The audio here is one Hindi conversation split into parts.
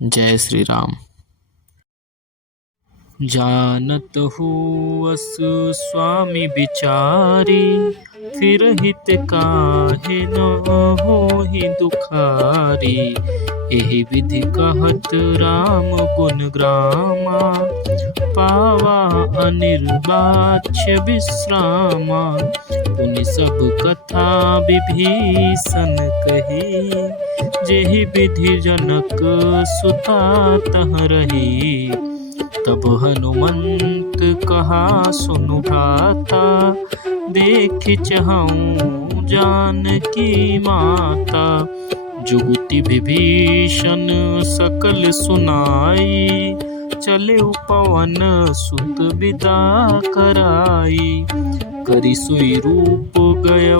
जय श्री राम। जानत हो अस स्वामी बिचारी, फिर हित काहे न होहि दुखारी। एहि विधि कहत राम गुण ग्रामा, पावा अनिर्वाच्य विश्रामा। पुनि सब कथा विभीषण कही, जेहि विधि जनक सुता तह रही। तब हनुमंत कहा सुनु भ्राता, देख चहऊँ जानकी माता। जुगति विभीषण सकल सुनाई, चले पवन सुत विदा कराई। करि सोई रूप गयो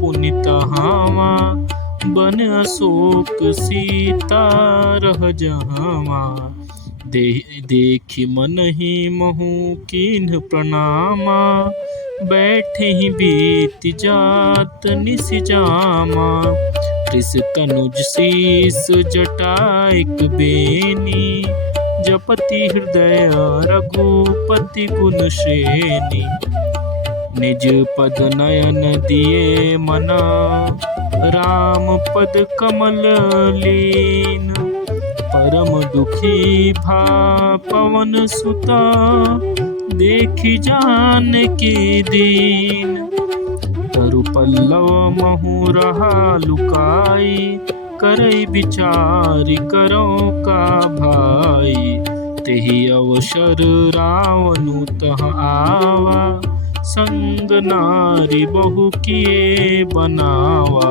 पुनि तहावा, बन अशोक सीता रह जहावा। देखि मनहि महु कीन्ह प्रणामा, बैठहि बीति जात निस जामा। ऋष तनुज शीस जटाइक बेनी, जपति हृदय रघुपति गुण श्रेणी। निज पद नयन दिए मना, राम पद कमल लीन। परम दुखी भा पवन सुता, देखि जानकी दीन। तरु पल्लव महु रहा लुकाई, करई विचारि करो का भाई। तेहि अवसर रावण तह आवा, संग नारी बहु किए बनावा।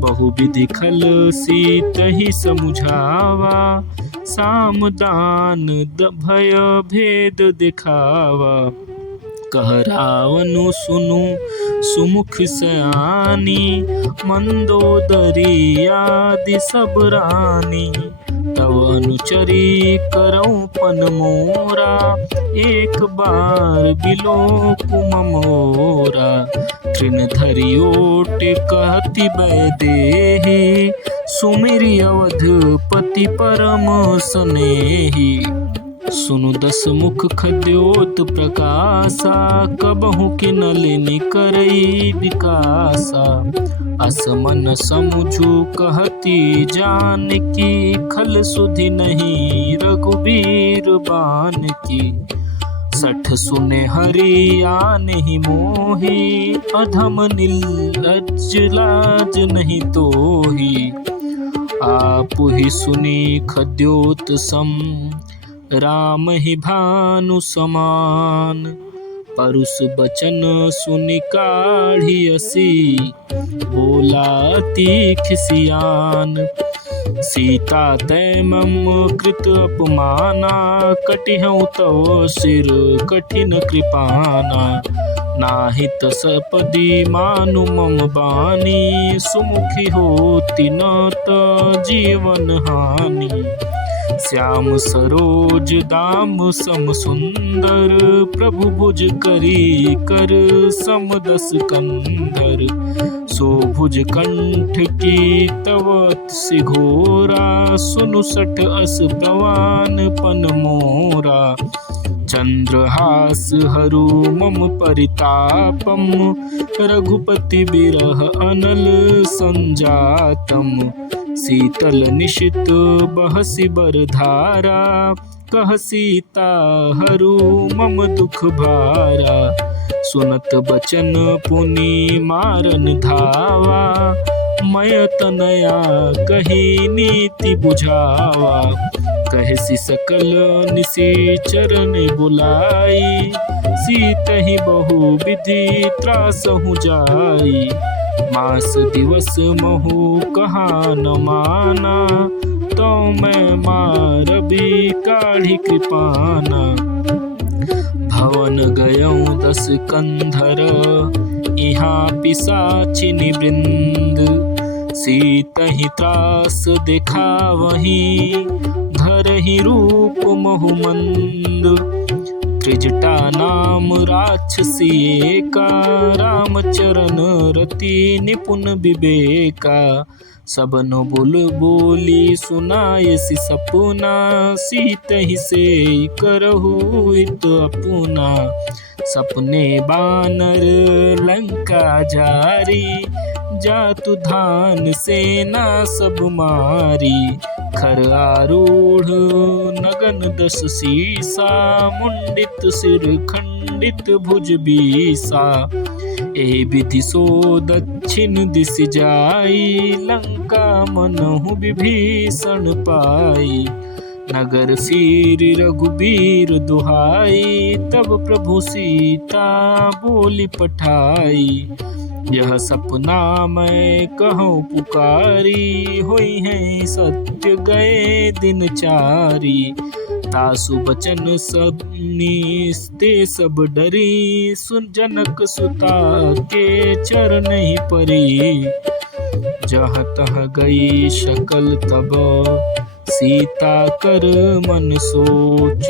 बहु विधि खल सीतहि समुझावा, साम दान भय भेद दिखावा। कह रावण सुनु सुमुख सयानी, मंदोदरी आदि सब रानी। तव अनुचरी करऊँ पन मोरा, एक बार बिलोकु ममोरा। तृण धरि ओट कहति वैदेही, सुमिरि अवधपति परम सनेही। सुनु दस मुख खद्योत प्रकाशा, कबहु किनलिनि करई विकासा। असमन समुझु कहती जानकी, खल सुधि नहीं रघुबीर बानकी। सठ सुने हरि आनेहि मोहि, अधम निर्लज्ज लाज नहीं तोहि। आपुहि सुनी खद्योत सम, राम ही भानु समान। परुष बचन सुनि काढ़ियसी, बोला तीख सियान। सीता तैमम कृत अपमाना, कटिहउँ तव सिर कठिन कृपाना। नाहित सपदि मानु मम बानी, सुमुखी होति न त जीवन हानि। श्याम सरोज दाम सम सुंदर, प्रभु भुज करी कर सम दस कंधर। सो भुज कंठ की तव सिघोरा, सुनु सठ अस प्रवान पन मोरा। चंद्रहास हरु मम परितापम, रघुपति बिरह अनल संजातम। शीतल निशित बहसि बरधारा, कह सीता हरु मम दुख भारा। सुनत बचन पुनि मारन धावा, मय तनया कही नीति बुझावा। कहसि सकल निशिचर ने बुलाई, सीतहि बहु विधि त्रासहु जाई। मास दिवस महु कहा न माना, तो मैं मारबी काढ़ी कृपाना। भवन गयऊँ दस कंधर, इहाँ पिशाचिनि वृंद। सीतहि त्रास दिखावहीं, धरहि रूप महु मंद। त्रिजटा नाम राक्षसी एका, राम चरण रति निपुण विवेका। सबन बोल बोली सुनायसी सपना, सीत ही से करहु हित अपना। सपने बानर लंका जारी, जातु धान सेना सब मारी। खर आरूढ़ नगन दस सीसा, मुंडित सिर खंडित भुज बीसा। ए विधि सो दक्षिण दिस जाई, लंका मनहु विभीषण पाई। नगर फिर रघुबीर दुहाई, तब प्रभु सीता बोली पठाई। यह सपना मैं कहूँ पुकारी, होई है सत्य गए दिन चारी। तासु बचन सब निस्ते सब डरी, सुन जनक सुता के चरण ही परी। जहाँ तहाँ गई शकल तब, सीता कर मन सोच।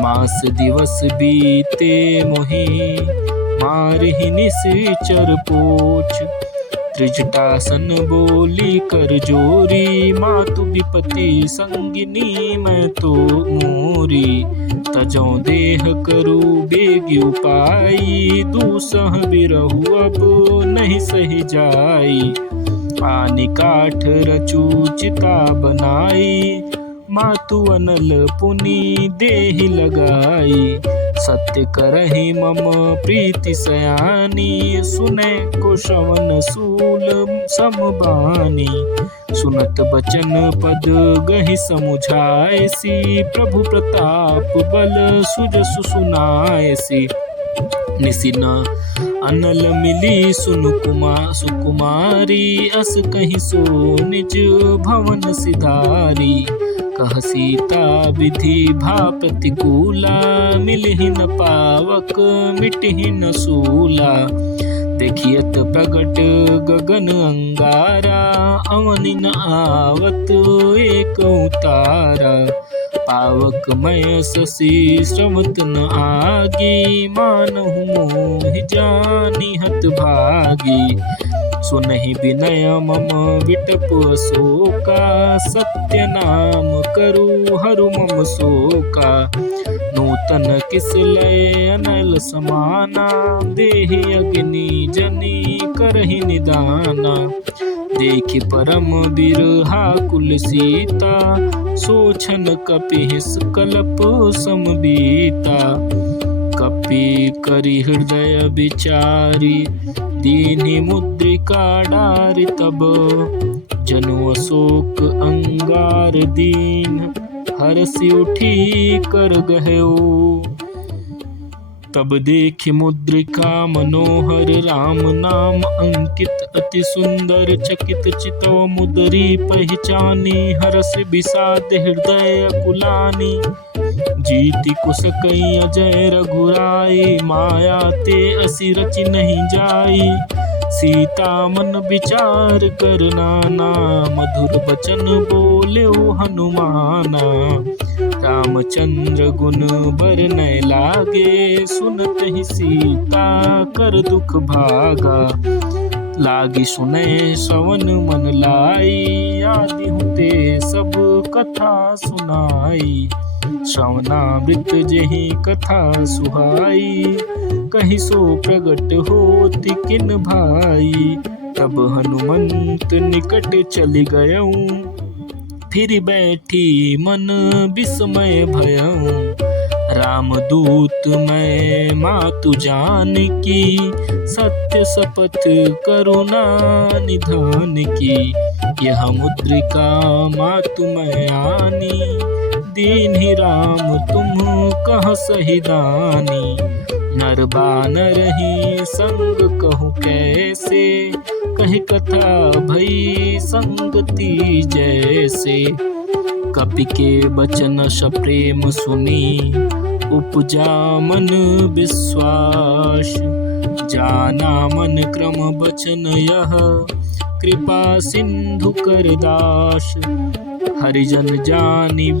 मास दिवस बीते मोहि, मारहि निश्चर पोच। त्रिजटासन बोली कर जोरी, मातु विपति संगिनी मैं तो मोरी। तजौ देह करू बेग उपाई, दूसह बिरहु अब नहीं सही जाई। पानी काठ रचू चिता बनाई, मातु अनल पुनि देहि लगाई। सत्य करहि मम प्रीति सयानी, सुने को श्रवण सूल समबानी। सुनत बचन पद गहि समुझायसी, प्रभु प्रताप बल सुजसु सुनायसी। निसिन अनल मिली सुकुमारी, अस कहि सो निज भवन सिधारी। कह सीता विधि भा प्रतिकूला, मिलहि न पावक मिटहि न सूला। देखियत प्रगट गगन अंगारा, अवनि न आवत एक तारा। पावक मय शशि श्रवत न आगी, मानहु मोहि जानी हत भागी। सुनहि विनय मम विटप अशोका, सत्य नाम करु हरु मम शोका। नूतन किस लय अनल समाना, देहि अग्नि जनि करहि निदाना। देखि परम बिरहा कुल सीता, सोचन कपिहिस कलप समबीता। कपि करि हृदय विचारी, दीनि मुद्रिका डारि तब। जनु अशोक अंगार दीन, हरसि उठी कर गहयो। तब देखि मुद्रिका मनोहर, राम नाम अंकित अति सुंदर। चकित चितव मुदरी पहचानी, हरस विषाद हृदय कुलानी। जीति कुसकई अजय रघुराई, माया ते असी रचि नहीं जाई। सीता मन विचार कर नाना, मधुर बचन बोले हनुमाना। रामचंद्र गुण बरनय लागे, सुनत ही सीता कर दुख भागा। लागी सुने श्रवण मन लाई, आदि हुते सब कथा सुनाई। श्रवणामृत जेहि कथा सुहाई, कहि सो प्रगट होति किन भाई। तब हनुमंत निकट चलि गयऊँ, फिर बैठी मन विस्मय भयऊँ। रामदूत मैं मातु जानकी, सत्य शपथ करुणा निधान की। यह मुद्रिका मातु मैं आनी, दीन्हि राम तुम कह सही दानी। नर बानर ही संग कहूँ कैसे, कही कथा भई संगति जैसे। कपि के बचन सप्रेम सुनी, उपजा मन विश्वास। जाना मन क्रम बचन यह, कृपा सिंधु कर दास। हरिजन जानी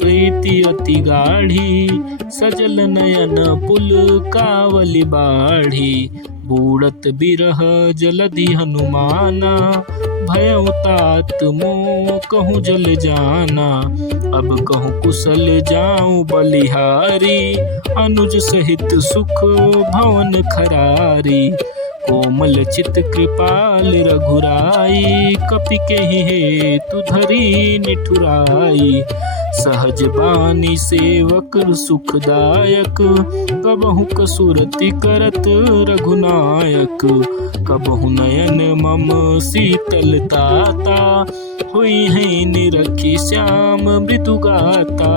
प्रीति अति गाढ़ी, सजल नयन पुल कावली बाढ़ी। बूढ़त बिरह जलधि हनुमाना, भयउ तात मों कहूँ जल जाना। अब कहूँ कुशल जाऊं बलिहारी, अनुज सहित सुख भवन खरारी। कोमल चित कृपाल रघुराई, कपि केहि हेतु धरी निठुराई। सहज बानी सेवक सुखदायक, कबहु कसुरति करत रघुनायक। कबहु नयन मम शीतलताता, हुई है निरखी श्याम मृदुगाता।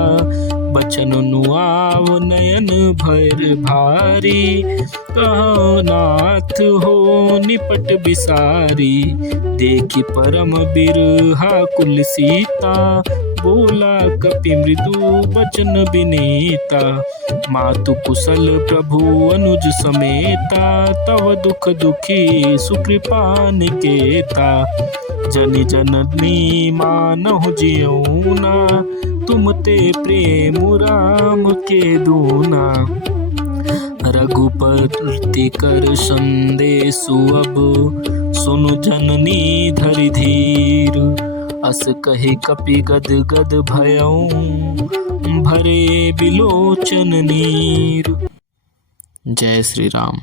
बचन नुआव नयन भैर भारी, कहो नाथ हो निपट बिसारी। देखि परम बिरहा कुल सीता, बोला कपि मृदु बचन बिनीता। मातु कुशल प्रभु अनुज समेता, तव दुख दुखी सुकृपा निकेता। जनि जननी मानहु जियौना, तुम ते प्रेम राम के दूना। रघुपति कर संदेशु अब, सुनु जननी धरि धीर। अस कहि कपि गद गद भयउ, भरे बिलोचन नीर। जय श्री राम।